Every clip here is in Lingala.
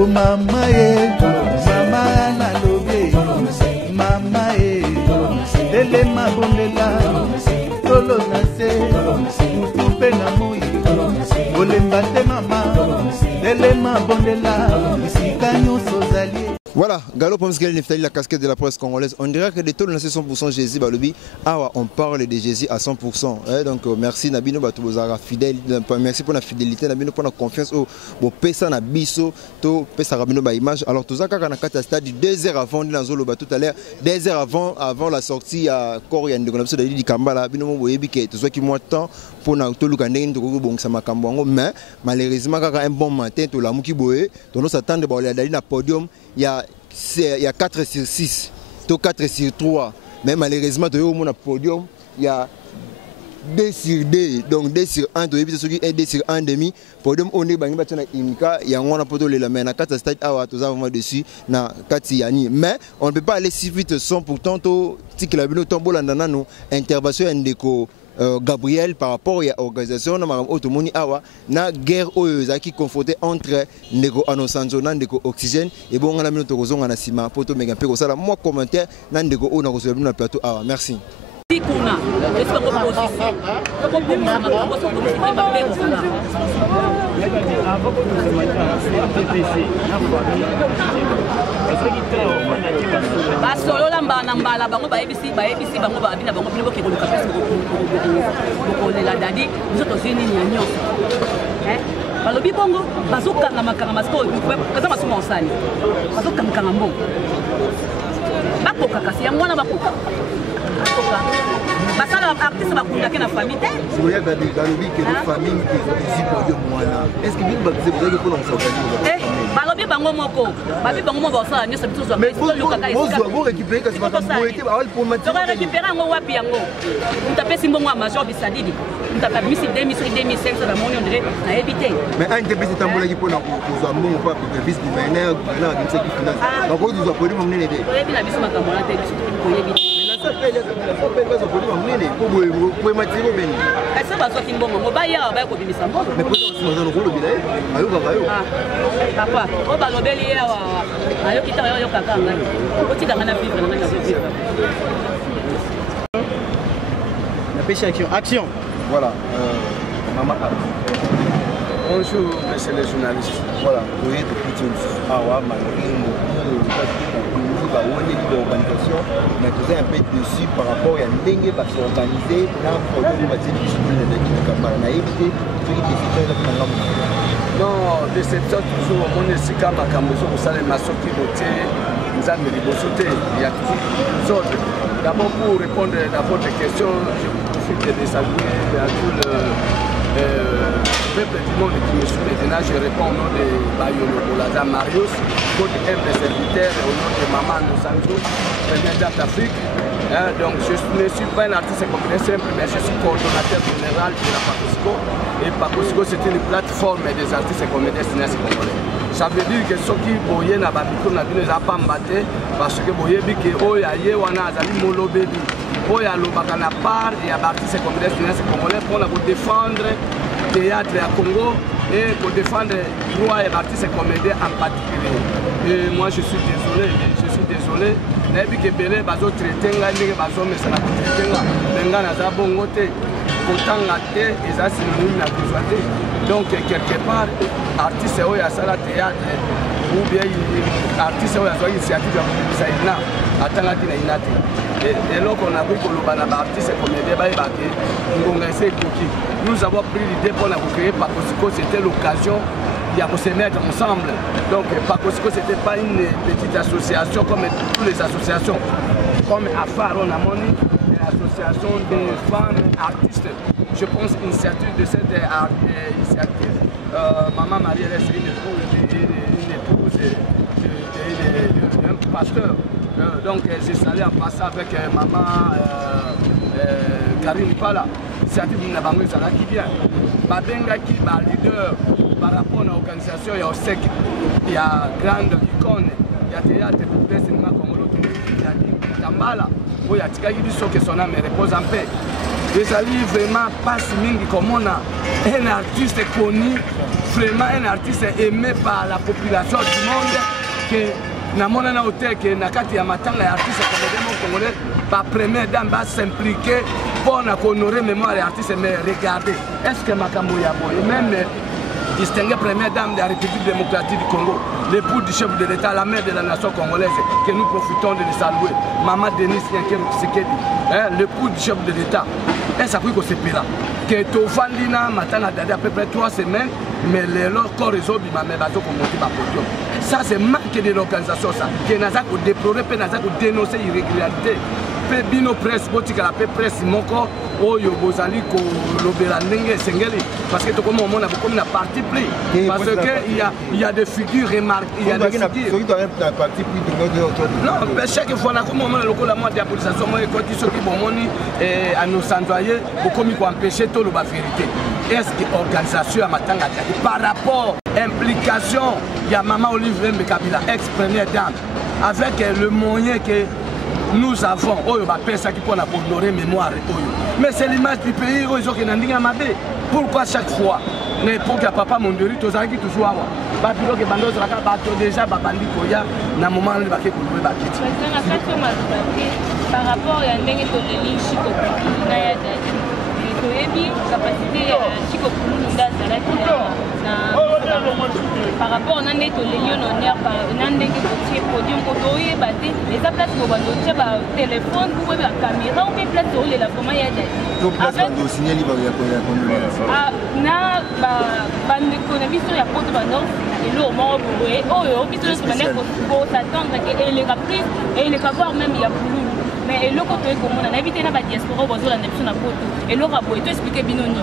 Oh mama ye, mama na lobe, mama ye, dele mabondela, tolo nase, mutupe na moi, olemba te mama, dele mabondela, isikanyo sozali. Voilà, Gallo Pomskel Neftali, la casquette de la presse congolaise. On dirait que les taux de 100% Jésus Balobi. Ah, on parle de Jésus à 100%. Donc merci Nabino Batubozara fidèle. Merci pour la fidélité, Nabino pour la confiance au Pesa Nabiso, to Pesa Rabino ba image. Alors tout ça quand on a quatre stade 2 heures avant dans Zolo tout à l'heure, 2 heures avant la sortie à Corian de Gonabso di Kambala, Bino Boyebi qui tout ça qui moi temps pour na to lukandeng to go bongsa makambo mais malheureusement quand un bon matin to la muki boye, to no s'attendre ba aller na podium. Il y a 4 sur 6, 4 sur 3. Mais malheureusement, au podium, il y a 2 sur 2. Donc 2 sur 1, et 2 sur 1 demi. Podium, on est il y a un poteau la main, 4 stades, dessus, mais on ne peut pas aller si vite sans pourtant, si la intervention Gabriel par rapport à l'organisation na guerre qui confronté entre Nego Anosanzo na Nego Oxygène et bon on a mis notre raison en asima poto mega pe ça moi commentaire na Nego on a reçu na plateau merci. Basolo lamba mbala bango ba ABC bango ba bina bango biloko ko luka pesi ko lela dadi nzoto zini nyanyo balobi bongo bazokanga makanga masiko kaza masuma osani bazokanga kanga mbongo bakoka kasi ya mwana bakoka basala artiste bakunda ke na famille te soya galobi ke de famille qui ici pour yo mwana est-ce que vous avez pour l'organiser balobi bango moko babi bango mo basala nyo sabitu zo mais vous récupérer que c'est pas pour été pour matin on récupérer ngo wapi yango mutapesi mbongo major bisadidi mutapa misi 2500 la moni on dirait na éviter mais un DPC tambola qui pour na ko mbongo pas pour vice gouverneur na qui finance donc vous doit pour m'amener aider oyebi na biso makambola te biso ko yebi est-ce que bazoki mbongo mobaya ba ko bimisa mbongo mais papa o balobeli awa ayo kitaka yo kakanga otika ngana vivre na vivre la pêche action voilà maman bonjour monsieur les journalistes voilà vous êtes plutôt awa l'organisation, mais vous êtes un peu dessus par rapport à l'engue va s'organiser dans le produit non, déception toujours, on est si calme à Cameroun, vous savez, ma sortie beauté, nous avons des beautés, il y a toujours autres. D'abord, pour répondre à votre question, je profite de saluer à tout le peuple du monde qui me suit maintenant. Je réponds au nom de Bayolo Bolaza Marius, votre humble serviteur, au nom de Maman Nosanzo, première dame d'Afrique. Donc, je ne suis pas un artiste comme simple, mais je suis coordonnateur général de la Pacosico. Et Pacosico, c'est une plateforme des artistes et comédiens cinéastes congolais. Ça veut dire que ceux qui boyent na babiko na bino za pas mbaté parce que boyé bi que oya ye wana azali molobebi oya lobaka na part et artistes et comédiens cinéastes congolais pour défendre le théâtre à Congo et pour défendre le droit et artistes et comédiens en particulier. Et moi je suis désolé. Nayebi ke belé bazo traiter nga ndenge bazo mesa na traiter nga benga na za bongo te kotanga te eza synonyme na kozwate donc quelque part artiste oyo asala théâtre ou bien artiste oyo azwa initiative ya kobimisa ina atangaki na ina te eloko nakoki koloba na baartiste comédien bayeba ke ngonga ese ekoki nous avons pris l'idée mpona kocréer Pacosico, c'était l'occasion de se mettre ensemble. Donc Pacosico, ce n'était pas une petite association comme toutes les associations. Comme AFAR, on a monné l'association des femmes artistes. Je pense initiative de cette initiative, Maman Marie-Hélène, c'est une épouse d'un pasteur. Donc j'ai salé en passant avec Maman Karine Pala. L'initiative de Nabango, ça qui vient. Babengaki, leader. Par rapport à l'organisation, il y a OSEC, il y a grande icône, il y a théâtre pour le cinéma congolais, il y a Tambala, il y a Tika Yibiso que son âme repose en paix. Les alliés vraiment passent mingi comme on a un artiste connu vraiment un artiste aimé par la population du monde que na mona na hôtel que na kati ya matanga ya artiste congolais par première dame va s'impliquer pour honorer mémoire des artistes. Mais regardez, est-ce que makambo ya boye même distingué première dame de la République démocratique du Congo, l'époux du chef de l'État, la mère de la nation congolaise, que nous profitons de les saluer, Maman Denis Nyankero Tshisekedi, l'époux du chef de l'État. Et ça peut se pire. Que Tofandina, Matana Dade à peu près 3 semaines, mais les corps réseau, mais bateau pour monter ma podium. Ça, c'est manque de l'organisation, ça. Que Nazak ou déplorer, que Nazak ou dénoncer l'irrégularité. Pe bino presse botika la pe presse moko oyo bozali ko lobela ndenge sengeli parce que to comme on a beaucoup na parti pris parce que il y a des figures remarquables, il y a des figures parti pris non mais chaque fois na comme on a lokola moi diabolisation moi quand ils sont qui bomoni à nos sandoyer beaucoup mi ko empêcher tout le vérité. Est-ce que organisation à matanga par rapport implication il y a maman Olivier Mbekabila ex-première dame avec le moyen que nous avons, ça qui peut honorer mémoire. Mais c'est l'image du pays, pourquoi chaque fois pour que papa Mondori, tous les qui toujours déjà par rapport à capacité Chico par rapport à un honneur par un podium les place pour téléphone pour la caméra ou place la mais le côté comme on a évité la diaspora bozo la nation na poto et le rabo et expliquer binoni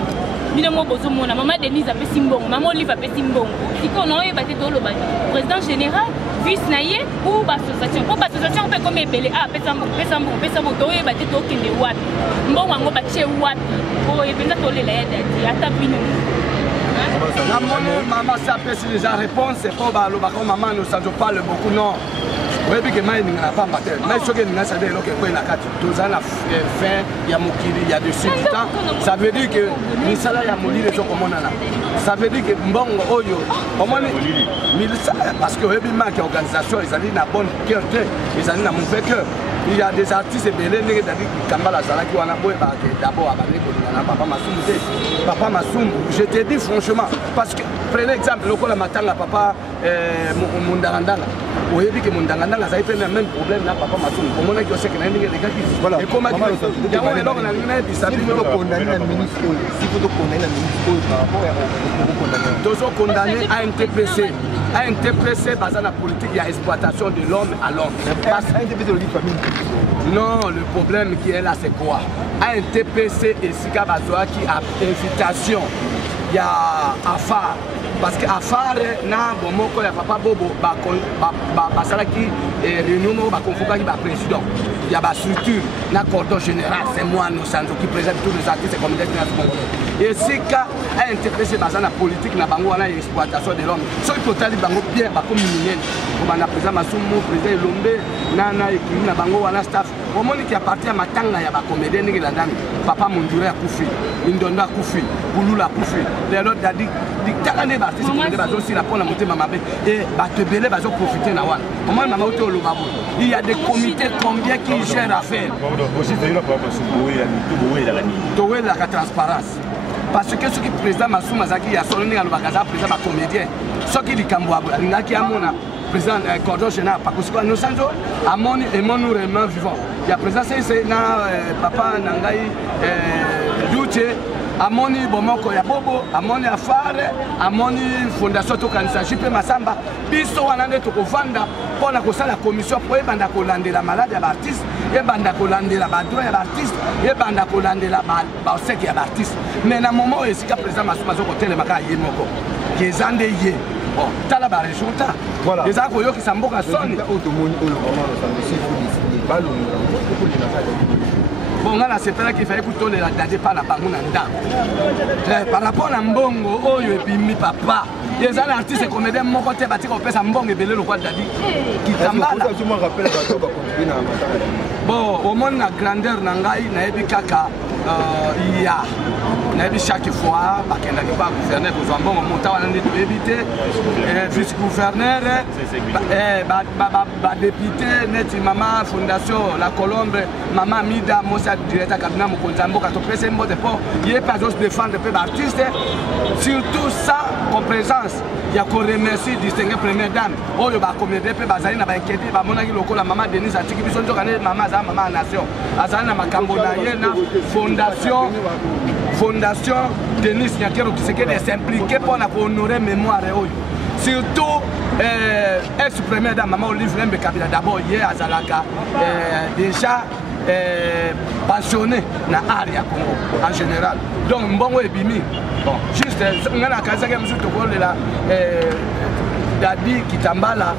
binomo bozo mona maman Denise a fait simbongo maman Olive a fait simbongo si qu'on a batté tout le président général vice naie ou association pour association on peut comme belé ah pesambo to e batté to kende wat mbongo ngo batie wat o e benda to le la ya ata binoni maman ça peut si déjà réponse c'est pas le bacon maman nous ça parle beaucoup non. Oui, parce que moi, je n'ai pas battu. Mais ce que je sais, c'est que la carte, tous ans, fin, il y a Mokili, il y a de suite du temps. Ça veut dire que Misala, il y a Moli, les gens comme on a là. Ça veut dire que Mbongo, Oyo, parce que le manque d'organisation, ils ont dit une bonne cœur, ils ont dit un mauvais cœur. Il y a des artistes belés, qui Kambala Zalaki, on a beau d'abord Papa Massoum, je te dis franchement, parce que prenez exemple, le Matanga, Papa Mundarandanga. Vous voyez que Mundarandanga a eu le même problème là, Papa Massoum. Comment on a dit que c'est que les gars qui. Voilà. Et comment on a dit que les gens ont condamné le ministre, si vous condamnez le ministre par rapport à tous sont condamnés à un TPC. À un TPC basé sur la politique, il y a exploitation de l'homme à l'homme. Non, le problème qui est là, c'est quoi? À un TPC et Sika Bazoa qui a invitation, il y a Afar. Parce que Afar, na bomoko ya papa bobo basala qui réunion ba convoquer ba président. Il y a ba structure, na cordon général, c'est moi nous Sanzo qui présente tous les artistes comme des et Sika a interprété basé la politique na bango na exploitation de l'homme. So il total bango bien ba comme minien. Comme na président Masumu, président Lombe, nana et na bango wana staff. Au moment qui appartient à matanga ya ba comédien ni la dame. Papa Mondure a Koufi, Indonda a Koufi, Boulou a Koufi. Les autres a dit talane ba artiste qui va aussi la prendre la montée mamabe et ba te belé ba profiter na wana. Au moment maman au lobabo. Il y a des comités combien qui gèrent l'affaire. Aussi c'est là pour Towe la transparence. Parce que ce qui est président Massoum Mazaki a sonné à l'Obakaza, président ma comédien. Ce qui est Kambouabou, il y a qui a mon président cordon général, parce que nous sommes à mon et mon vraiment vivant. Il y a président c'est papa Nangaï Douche, à moni Bomoko Yabobo, à moni Afare, à moni Fondation Tokanisa, Jipe Massamba, Biso Wanande Tokovanda, pour la commission pour Ebanda Kolande la malade à l'artiste, Ebanda Kolande la badouin à l'artiste, Ebanda Kolande la bausek à l'artiste. Mais dans le moment où il y a président Massoum côté le Maka Yemoko, qui est Zandeye, bon, t'as la barre résultat. Voilà. Les accords qui sont beaucoup à sonner. Bon, là, c'est pas qu'il fallait écouter la date par la Bangunanda. Par rapport à Mbongo, oh, et puis mi papa. Les artistes et comédiens, mon côté, bâti qu'on pèse un bon et belé le roi d'Adi. Qui t'emballa. Bon, au moins, la grandeur Nangaï, Naebi Kaka, il y a chaque fois qu'il n'y a pas gouverneur qui a bon éviter vice-gouverneur, député, maman fondation La Colombe, maman Mida, Mossa directeur cabinet Mokonzambo, il n'y a pas juste défendre les artistes, surtout ça, comme présence. Il y a qu'on remercie distinguer première dame. Oh, il y a combien de personnes qui ont inquiété, la maman Denise Atiki, qui sont maman nation. Azana Makambonaye, fondation Denis Nyakero qui s'impliquer pour honorer la mémoire. Surtout, ex-première dame, maman Olive Lembe Kabila, d'abord, hier à Zalaka, déjà passionné dans l'Aria Congo en général. Donc, bon, et bimi. Bon, juste, on a la casa qui est là, Dadi Kitambala,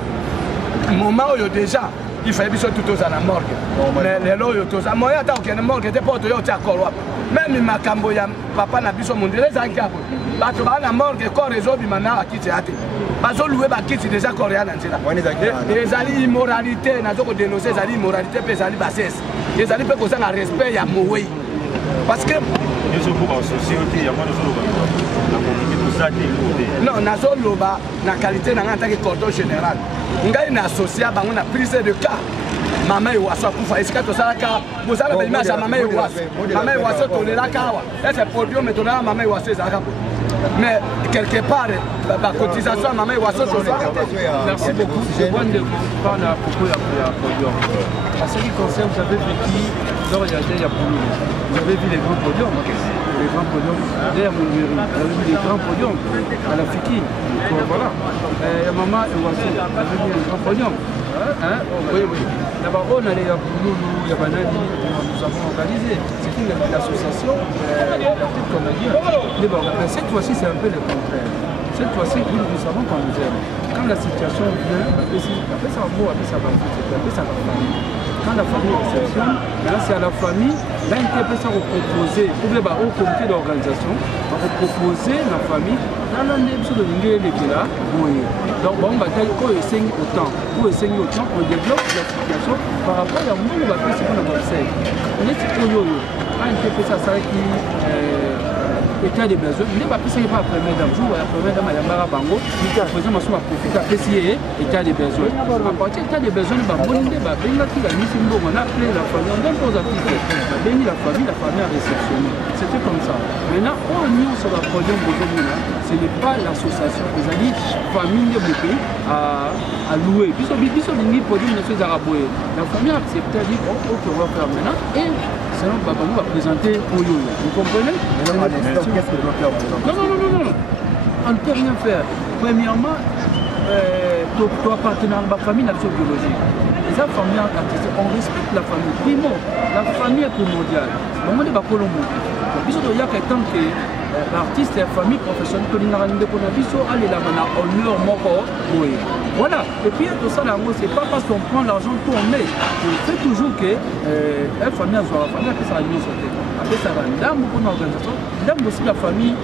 moment où déjà, il fallait que tout à la morgue. Mais les lois, tout ça, moi, il y a une morgue, il porte encore. Même ma camboya, papa n'a plus son monde, les ancas. Parce que la morgue, le corps réseau, il m'a quitté. Parce que louer Bakiti déjà coréen. Les alliés immoralité, nous avons dénoncé les alliés immoralité, les alliés bassesse. Les alliés peuvent causer un respect, il y a Moué. Parce que. Non, nous avons la qualité dans la cordon général. Nous avons associé à une prise de cas. Maman et Wasso, est-ce que tu as vous avez l'image à Maman et Wasso? Maman et Wasso, tu es là, est-ce que podium, mais tu as Maman et Wasso, mais quelque part, la cotisation à Maman et Wasso, merci beaucoup. Je parle à propos de la podium. En ce qui concerne, vous avez vécu, dans il y a vous avez vu les grands podiums. Les grands podiums, d'ailleurs, vous avez vu les grands podiums à la Fiki. Voilà. Maman et Wasso, vous avez vu les grands podiums. Oui, oui. D'abord, on a les Yaboulou, Yabanani, nous avons organisé. C'est une association, comme on a dit. Mais cette fois-ci, c'est un peu le contraire. Cette fois-ci, nous savons qu'on nous aime. Quand la situation vient, après ça va mot, après ça va famille. Quand la famille réceptionne, là c'est à la famille, là il peut ça proposer, au comité d'organisation, va proposer la famille, dans l'année de l'Ingé, donc bon, on essaye autant, on développe la situation par rapport à nous, on va faire ce qu'on a fait. On est quand il peut ça, ça qui état des besoins, il n'est pas plus pas après d'un jour, après d'un Mayamara Bango, il y a besoin de profiter, apprécier état des besoins. À partir de l'état des besoins, on a appelé la famille, on donne aux artistes, on a béni la famille a réceptionné. C'était comme ça. Maintenant, on y sur la podium aujourd'hui, ce n'est pas l'association, les amis, famille de pays à louer. Puis on dit podium de ces arabes. La famille a accepté, a dit, ok, on va faire maintenant. Et sinon, Babou va présenter Oyo. Vous comprenez? Qu'est-ce que je dois faire? Non. On ne peut rien faire. Premièrement, tu appartiens à la famille biologique. Les familles artistiques, on respecte la famille. Primo, la famille est primordiale. On est pas Colombo. Il y a quelqu'un qui l'artiste et la famille professionnelle que nous avons allez là maintenant honneur moko. Voilà. Et puis tout ça c'est pas parce qu'on prend l'argent qu'on met. On fait toujours que la famille soit la famille qui sera mieux sortie. Après ça va dans beaucoup d'organisations, dans aussi la famille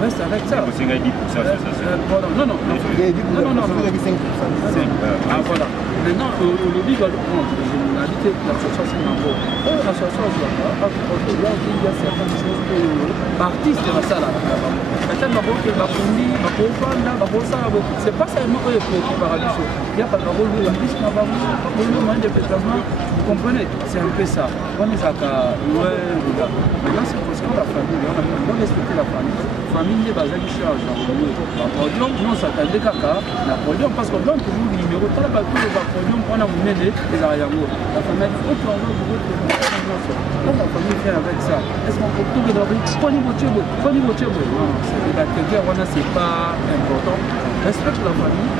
reste avec ça. Non. Ah voilà. Maintenant aujourd'hui l'association c'est n'importe. L'association il y a certaines choses que artiste de la salle. C'est pas seulement eux qui préparent la chose. Il y a pas de rôle de la piste, vous comprenez? C'est un peu ça. On est à maintenant c'est parce que la famille, on doit respecter la famille. La famille est basée sur la podium, non s'attendait qu'à la podium parce qu'on donne toujours le numéro. Quand on a tout le podium, on a mené les arrières. La famille dit, ok, on va vous quand la famille fait avec ça, est-ce qu'on peut tout regarder? Non, c'est la c'est pas important. Respecte la famille.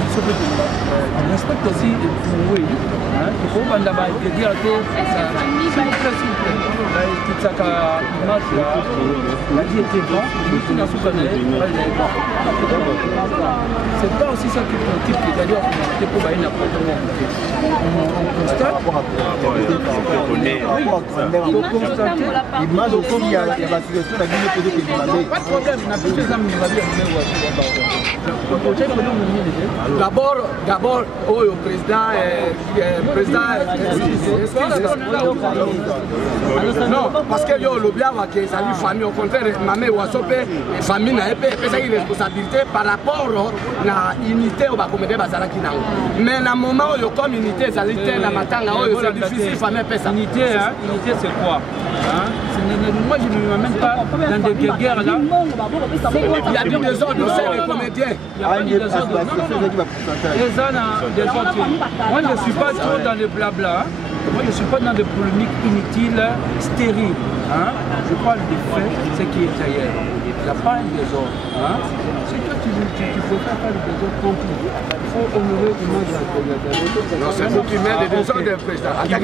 On respecte aussi les pouvoirs. Il faut qu'on ait des dire que la vie était bonne, c'est pas aussi ça qui est d'ailleurs pour on l'image aussi, il y a la situation de la vie posée qui est demandée. Pas de problème, on a plus de D'abord, le président non, parce que yo le bien que ça lui famille au contraire maman wasope famille na épée ça une responsabilité par rapport na unité au bakomede bazalaki nango. Mais na moment où comme unité ça l'était na matanga c'est difficile famille pesa. Unité c'est quoi? Moi je ne m'amène pas dans des guerres là. Il y a du désordre au sein des comédiens. Il y a pas de désordre. Moi je ne suis pas trop dans le blabla. Moi je ne suis pas dans des polémiques inutiles, stériles. Hein? Je parle des faits, ce qui est ailleurs. Il n'y a pas un désordre. Hein? Si toi tu peux faire le désordre complet, il faut honorer l'image de la. Non, c'est vous qui mettez des désordres des présidents. Il y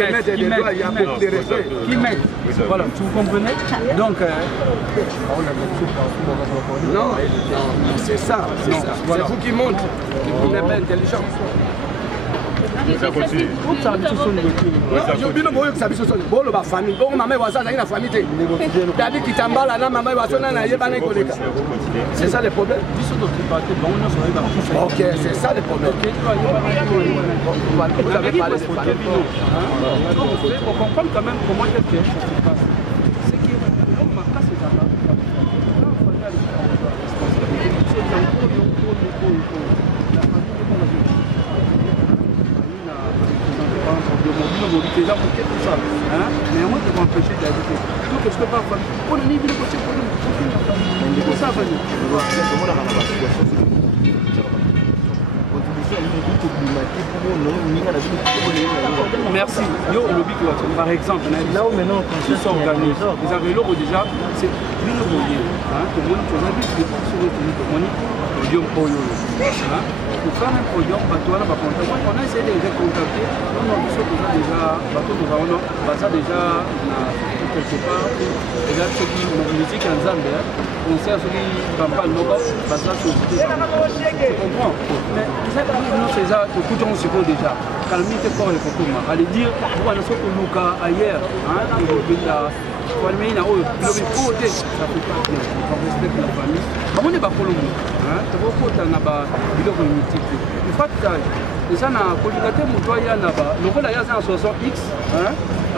a beaucoup de respect. Qui mettent. Voilà, tu vous comprenez? Donc, non, c'est ça. C'est vous qui montrez. Vous n'êtes pas intelligent. Ça continue. C'est ça le problème. Ok, c'est ça le problème. Vous avez parlé, c'est pas le problème. Il faut comprendre quand même comment ça se passe. C'est que l'homme m'a cassé là-bas. Mais moi je vais empêcher d'habiter. Donc je ne peux pas faire. On a mis le cocher pour nous. C'est ça, merci. Yo, par exemple, là où maintenant on s'organise, les avélos déjà, c'est plus le moyen. Tout le monde, tu as vu que les personnes qui ont pour faire un podium, on a essayé de les contacter. On a vu que déjà quelque part, ceux qui musique en Zambie, on sait ceux qui campagne, tu comprends. Mais c'est ça, tu écoutes, on se pose déjà. Calamité corps et Kokuma. Allez dire, vous allez sortir Luka ailleurs, ça ne fait pas bien, on respecte la famille. On est pas pour le monde. Il faut que ça na colligate mutoya na ba lokola ya za 60x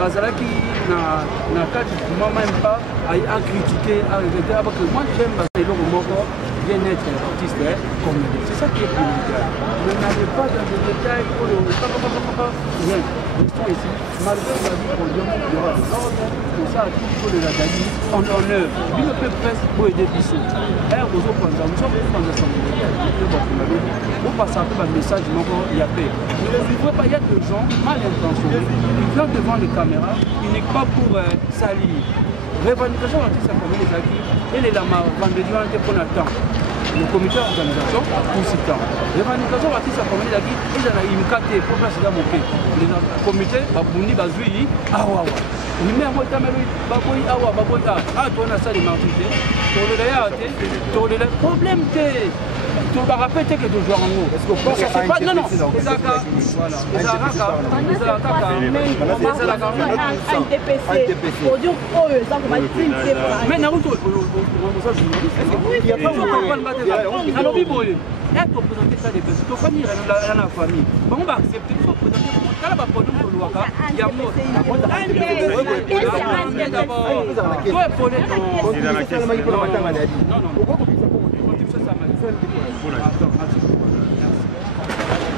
azalaki na kati moi même pas à critiquer à regretter parce que moi j'aime le moko bien-être artiste comme c'est ça qui est primordial. Ne n'allez pas dans des détails pour le rien. Restons ici malgré la vie pour Dieu il y aura c'est ça pour le Dadi en œuvre il ne peut presque pour aider Bissot aux autres nous sommes dans la on passe un peu un message il y a paix. Il y a des gens mal intentionnés qui viennent devant les caméras ils n'est pas pour salir. Revendication artiste comme les acquis et les lamas vendredi pour le temps. Le comité d'organisation pour ce temps. Revendication artiste comme les acquis et dans une carte pour placer dans mon pays. Le comité Babundi Bazui Awa. Il met un mot à Baboui Awa Babota. Ah, toi, on a ça les martyrs. Pour le problème que tu vas répéter que tu joues en haut. C'est pas non, non. C'est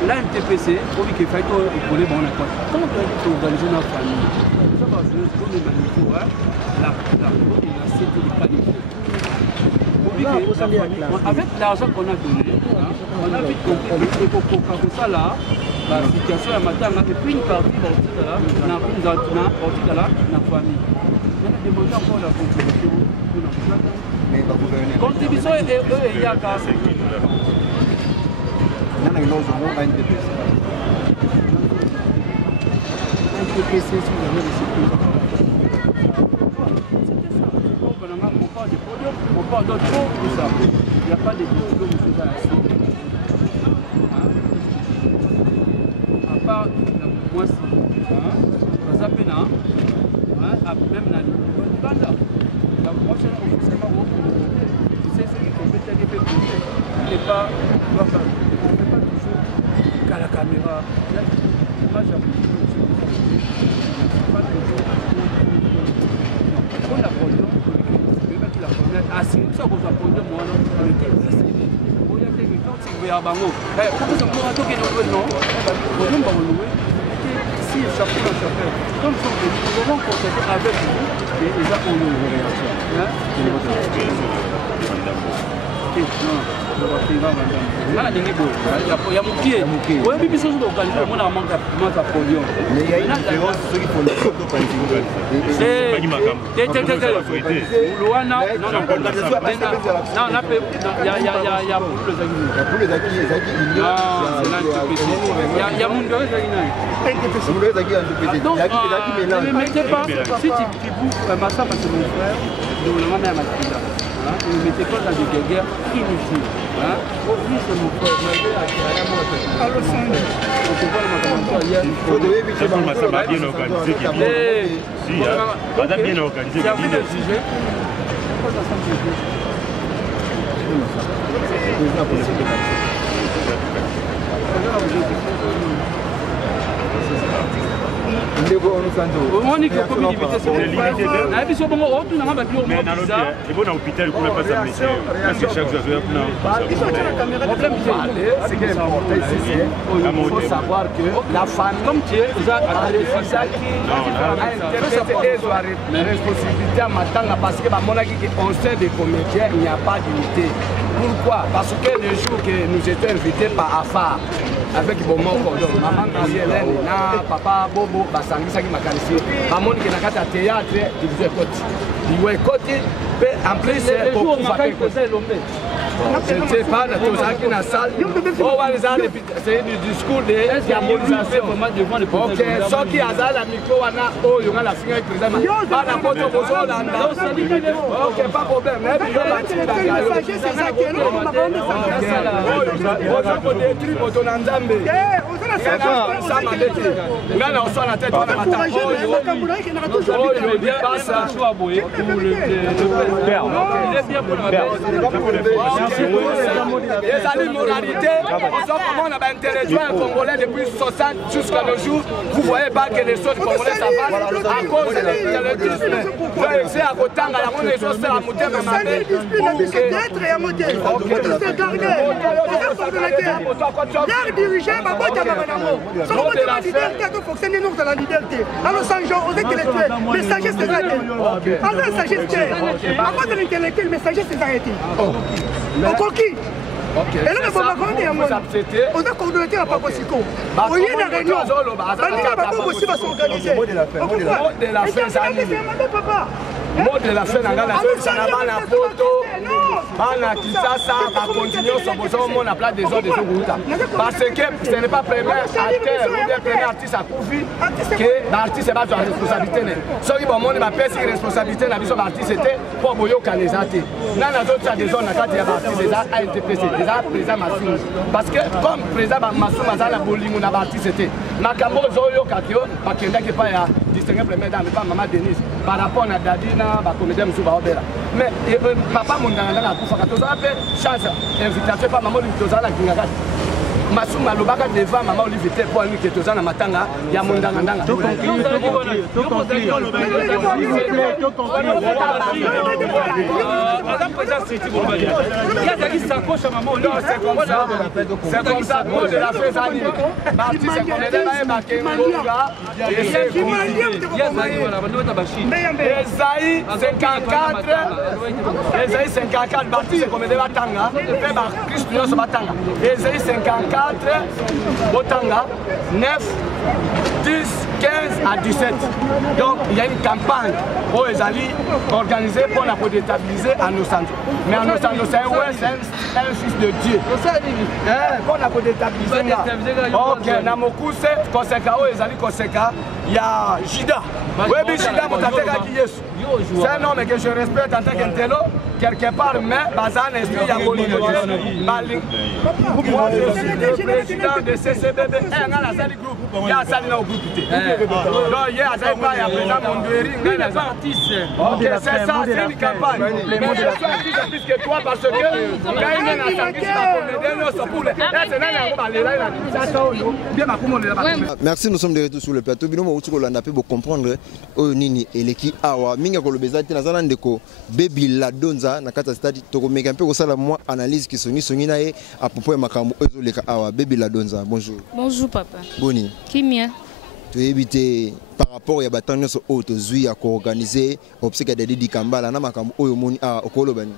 la MTPC, pour lui qui fait tout pour les bons accords. Comment tu as organisé notre famille? Ça va jouer sur les manifos, avec l'argent qu'on a donné, on a vite compris que ça là, la situation est matin, on a pris une partie de la famille. On a demandé encore la contribution. Contribution et eux, il y a qu'à on parle d'autre chose que ça. Il n'y a pas de diplôme de ça ici. À part la moissie, ça peut même dans le Banda. La prochaine officiellement, tu sais ce qu'il faut faire, il n'est pas toujours caméra. Moi, on a produit, ah, c'est ça qu'on a produit, moi, on était décédé. On a été quand il y a un bango. Pourquoi ça prend un token au non? On va louer. Si chacun a chacun, comme ça, nous devons contacter avec vous et ils ont une réaction. Il y a mon pied. Oui, mais ça, c'est organisé. On a un manque de podium. Mais il y a une différence sur ceux qui font le saut de Pantingo. C'est. Ne me mettez pas dans des guerres inutiles. Lui, c'est mon frère. Ça va bien organisé. Si, ça va bien organisé. C'est à vous de juger. On est que comme limité, c'est limité. Mais dans l'hôpital, c'est bon dans l'hôpital, on n'a pas ça. Parce que chaque jour, le problème, c'est qu'il faut savoir que la famille, comme tu es, responsabilité à Matanga parce que on sait des comédiens, il n'y a pas d'unité. Pourquoi? Parce que le jour que nous étions invités par Afar, avec Bomo Kodon, maman Hélène, papa Bobo, Basangisa qui m'a qualifié, maman qui n'a qu'à théâtre, il faisait côté. Il voulait côté, en plus, c'est pour c'était pas de tout ça qui est dans la salle. C'est du discours de diabolisation. Ok, ceux qui ont la micro, il y aura la finale président. Pas la photo pour ça, ok, pas de problème. Les amis moralité, comment on a intellectuel congolais depuis 60 jusqu'à nos jours. Vous voyez pas que les choses congolais ça va à cause de l'intellectualisme. C'est à côté de la monnaie, je sais à monter ma mère. L'air dirigé, ma boîte à Mamanamo. Sans compter la liberté, il faut fonctionner nous dans la liberté. Alors, sans genre, aux intellectuels, mais sagesse c'est arrêté. Alors, la sagesse c'est. Avant de l'intellectuel, mais sagesse c'est arrêté. Au coquille. Et là, on va prendre un mot. On a coordonné à Paposico. Oui, il y a une réunion. On va s'organiser. Mot de la fin. Mot de la fin, ça n'a pas la photo. Bana Kisasa va continuer son besoin on a place des autres de ce groupe. Parce que ce n'est pas premier acteur ou bien premier artiste à Koufi que l'artiste va avoir responsabilité. Ceux qui vont monter ma pièce de responsabilité dans la artiste c'était pour Boyo Kanezate. Dans la zone des zones quand il y a artiste déjà a été pressé déjà président Massou. Parce que comme président Massou Mazala Bolingo n'a artiste c'était. Makambo Zoyo Kakio Bakenda qui pas ya distinguer premier dame pas maman Denise par rapport à Dadina ba comédien Moussa Obera. Mais papa Mondanga na kufa katoza ape chance invitation pas maman Tozala Kingaka. Masuma lobaka devant maman Olivier pour lui que Tozana matanga ya Mondanga ndanga. Tout compris. Madame président City Bombali. Il y a des sacoches à maman Olivier. C'est comme ça mot de la fête ali. Parti c'est qu'on est là et marqué Monga. Esaïe 54 Esaïe 54 parti c'est comme est là tanga et ba Christ so batanga. Esaïe 54 Botanga 9 10 15 à 17. Donc il y a une campagne où les alliés organisée pour la déstabiliser à nos centres. Mais à nos centres, c'est un fils de Dieu. Pour la déstabiliser. Ok, Namoku, c'est conséquent, les alliés conséquents. Il y a Jida. Oui, mais Jida, mon tante qui est. C'est un homme que je respecte en tant qu'intello. quelque part, mais Bazan esprit ya Bolivie. Moi, je suis le président de CCBB. Il y a un groupe. Il y a un groupe. Donc, il y a un président Mondoueri. Il y a un artiste. Ok, c'est ça, c'est une campagne. Mais je suis artiste plus que toi parce que il y a un Merci, nous sommes de retour sur le plateau. Binomo Utukolanda peut comprendre Nini et l'équipe Awa. Minga Kolobezati Nazana Ndeko Baby Ladonza Nakata Stadi Toko Mega peu osala moi analyse qui songi nae à propos de makambo ezoleka Awa Baby Ladonza. Bonjour. Bonjour papa. Boni. Kimia. Tu es évité par rapport à batanga so auto zui à co-organiser obsèque de Didi Kambala na makambo oyo moni a okolobani.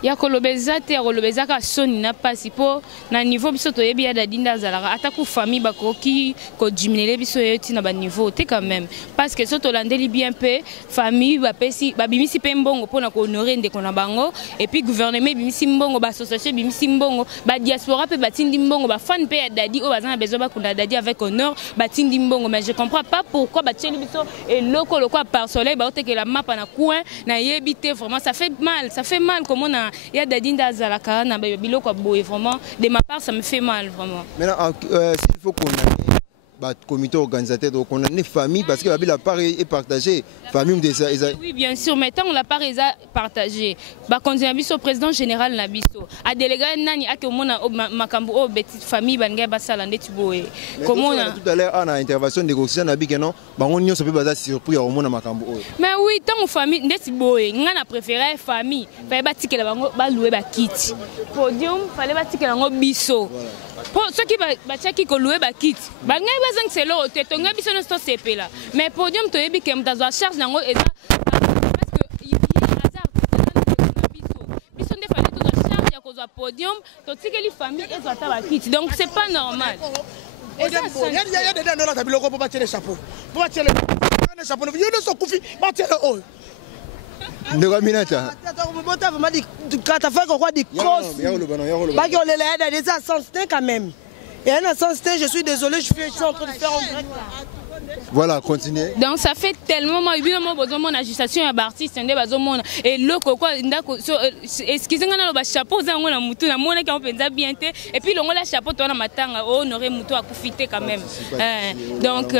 Ya kolobeza te ya kolobeza ka soni na pasi po na niveau biso to yebi ya dadinda zalaka ataku famille bakoki ko diminuer biso yeti na ba niveau te quand même parce que soto landeli bien peu famille ba pesi ba bimisi pe mbongo pona ko honorer ndeko na bango et puis gouvernement bimisi mbongo ba association bimisi mbongo ba diaspora pe batindi mbongo ba fan pe ya dadi o bazana besoin ba kunda dadi avec honneur batindi mbongo mais je comprends pas pourquoi ba tieli biso et loko par soleil ba oteke la map na coin na yebi te vraiment ça fait mal comme on a il y a Dadinda Zalaka, biloko boy vraiment. De ma part, ça me fait mal vraiment. Maintenant, s'il faut qu'on ait le comité organisateur, donc on a une famille parce que la part est partagée. Famille oui, bien sûr, mais tant la part est partagée. Bah, quand on a vu au président général Nabiso, à délégué nani à que mon makambo oh petite famille banga basalande tu boy. Comment on a tout à l'heure en intervention négociation Nabi que non, bah on y a peut pas surpris au mon makambo. Mais oui, tant famille ndeti boy, ngana préféré famille. Fallait bâtir que la bango ba louer ba kit. Podium fallait bâtir que la bango biso. Pour ceux qui bâtir qui louer ba kit. Banga bazang c'est l'autre, tonga biso no sto CP là. Mais podium to yebi que mtazo charge nango eza parce que il y a hasard biso nde fallait to charge ya kozwa podium to tikeli famille ezo ata ba kit. Donc c'est pas normal. Il y a des gens là qui ont battu les chapeaux. Pour battre les chapeaux, ils ne sont couffés, battre les hauts. Ndogaminata. Attends, vous m'avez dit quand tu as fait quoi des crosses. Bah on les a des sens quand même. Et un sens je suis désolé, je suis en train de faire un direct. Voilà, continuez. Donc ça fait tellement mal. Évidemment, besoin d'agitation à artiste, on besoin et le quoi, excusez-moi, le chapeau, ça on a moutou, la monnaie qui on pense bien et puis le on a chapeau, toi on a matanga, on aurait moutou à profiter quand même. Donc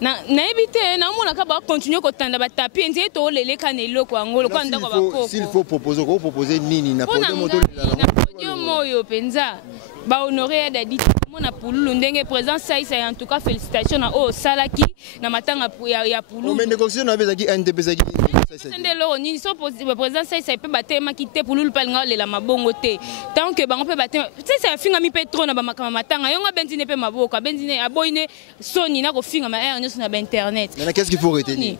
na éviter na mona ka ba continuer ko tanda ba tapi nzi to lele kanelo ko ngolo ko ndako ba ko s'il faut proposer nini na podium moyo penza ba honorer dadi mona pululu ndenge président ça en tout cas félicitations na o salaki na matanga ya pululu mais négociation na bezaki NTP zaki sendelo ni so président ça peut battre ma quitter pululu palinga lela mabongo te tant que bango peut battre ça finga mi petro na ba matanga yonga benzine pe maboka benzine aboine soni na ko finga ma sur internet. Mais qu'est-ce qu'il faut retenir?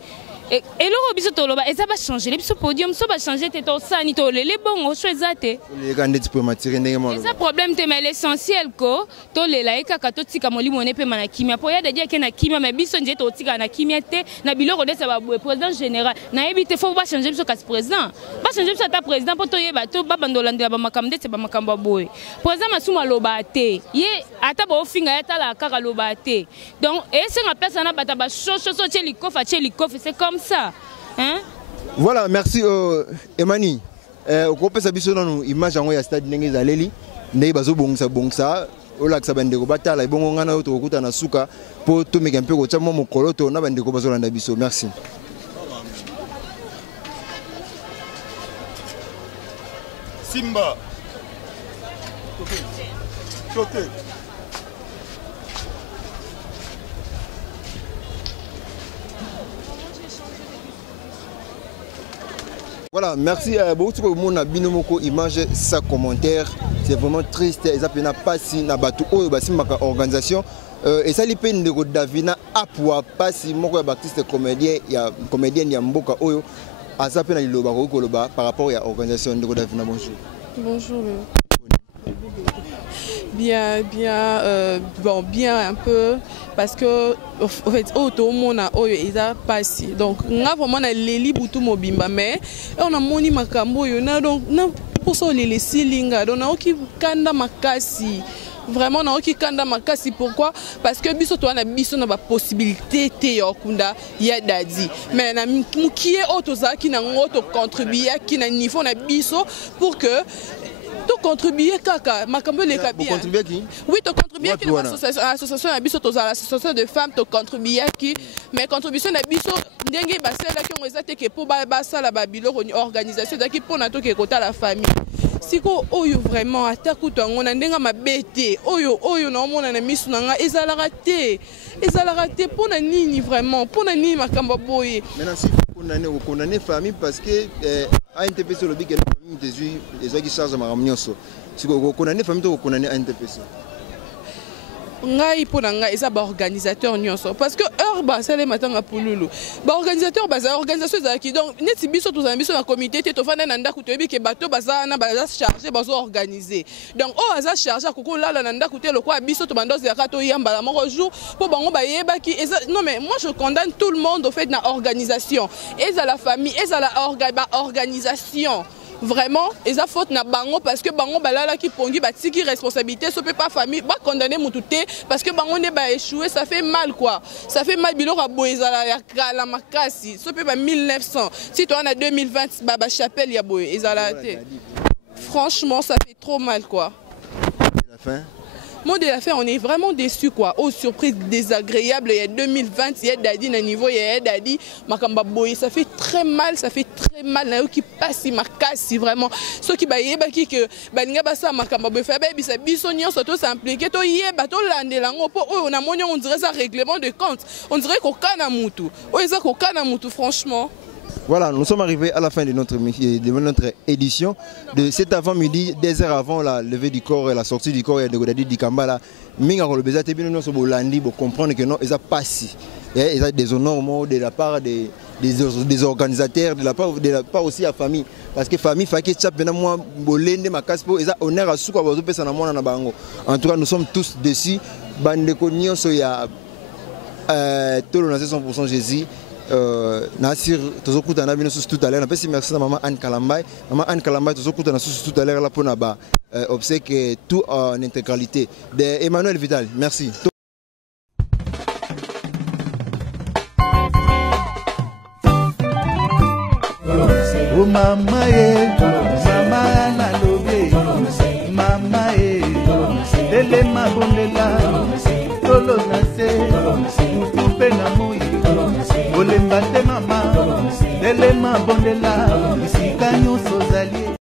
Et le biso toloba et ça va changer. Les biso podium ça va changer te to sani to les bons choisate. Les grandes pour m'attirer ndenge. Et ça problème te mais l'essentiel ko to le laika ka to tika moli moné pe mana kimia. Po ya de na kimia mais biso nje to tika na kimia te na biloko de ça va président général. Na ebite faut pas changer biso kas président. Pas changer biso ta président po to yeba to ba bandolande ba makamde te ba makamba boy. Président masuma loba te. Ye ata ba ofinga ya tala kaka loba te. Donc et c'est na place na bata ba chocho so tchelikofa c'est comme ça. Hein? Voilà, merci Emani. Au groupe Sabiso dans image en ya stade ndenge zaleli, ndenge bazo bongsa, ola ka bandeko batala ibongo ngana yo to kuta na suka po to meka mpe ko tshamo mokolo to na bandeko bazo landa biso. Merci. Simba. Côté. Voilà, merci beaucoup pour mon binomoko image sa commentaire, c'est vraiment triste et ça peut pas si na batu o basi maka organisation et ça li peine de Davina apwa pas si moko ya artiste comédien ya mboka oyo asa pe na liloba ko koloba par rapport à organisation de Davina. Bonjour. Bonjour. Bien, bien un peu parce que en fait tout le monde a ils passé donc on a vraiment les libres tout mobimba mais on a moni makambo yo na donc na pour ça les silinga donc na oki kanda makasi vraiment na oki kanda makasi. Pourquoi? Parce que biso to na biso na ba possibilité te yokunda ya dadi. Mais na mukie otoza ki na ngoto contribuer ki na niveau na biso pour que to contribuer kaka makambo le kabia. Pour contribuer qui? Oui, to contribuer qui l'association na biso to l'association de femmes to contribuer qui mais contribution na biso ndenge basela ki on ezate ke po ba sala ba biloko ni organisation daki pona to ke kota la famille. Siko oyo vraiment atakuto ngona ndenga mabete oyo na omona na misu na nga ezala raté pona nini vraiment pona nini makambo boye. Maintenant si vous condamnez famille parce que ANTPC le big famille des qui charge ma ramnioso. Si vous condamnez famille vous condamnez ANTPC. Ngai pona ngai eza ba organisateur nyonso parce que heure ba sale matanga pululu ba organisateur baza organisation za ki donc neti biso to za biso na comité te to fana na ndako to yebi ke bato baza na baza charger bazo organiser donc o aza charger koko lala na ndako te lokwa biso to bandoze ya kato yamba la moko jour po bango ba yeba ki non mais moi je condamne tout le monde au fait na organisation et à la famille et à la organisation. Vraiment, ils ont faute na bango parce que bango balala qui pongi batiki responsabilité, ça peut pas famille, pas condamner moutouté parce que bango ne ba échoué, ça fait mal quoi. Ça fait mal bilo raboezala ya la makasi, ça peut pas 1900. Si toi on a 2020 baba chapelle ya boy ezala té. Franchement, ça fait trop mal quoi. La fin. Mot de la fin, on est vraiment déçus quoi. Oh, surprise désagréable, il y a 2020, il y a Dadi na niveau, il y a Dadi, Makamba Boye, ça fait très mal, Nayo qui passe, ma casse, vraiment. Ceux qui baillent, qui que, Baninga Bassa, Makamba Boye, Fabi, ça bisognon, surtout s'impliquer, to yé, bateau landelango, on a moyen, on dirait ça règlement de compte. On dirait qu'au Kanamutu. Oh, ils ont qu'au Kanamutu, franchement. Voilà, nous sommes arrivés à la fin de notre édition. De cet avant-midi, des heures avant la levée du corps et la sortie du corps de Godadi Dikambala, Minga Rolobeza, nous sommes lundi pour comprendre que non, ils ont passé. Ils ont des honneurs de la part des organisateurs, de la part aussi de la famille. Parce que la famille, fait que moi, bolende makaspo, ils ont honneur à ce qu'on va faire na bango. En tout cas, nous sommes tous dessus. Bande konyo soya tout le 100% Jésus. Nasir tozokuta na bino tout à l'heure. Merci à maman Anne Kalambay. Maman Anne Kalambay tozokuta na tout à l'heure là pour naba obsèque tout en intégralité. De Emmanuel Vidal. Merci. Oh mama mama na lobe mama dele mabondela tolo na se mutu pe na moi olemba tema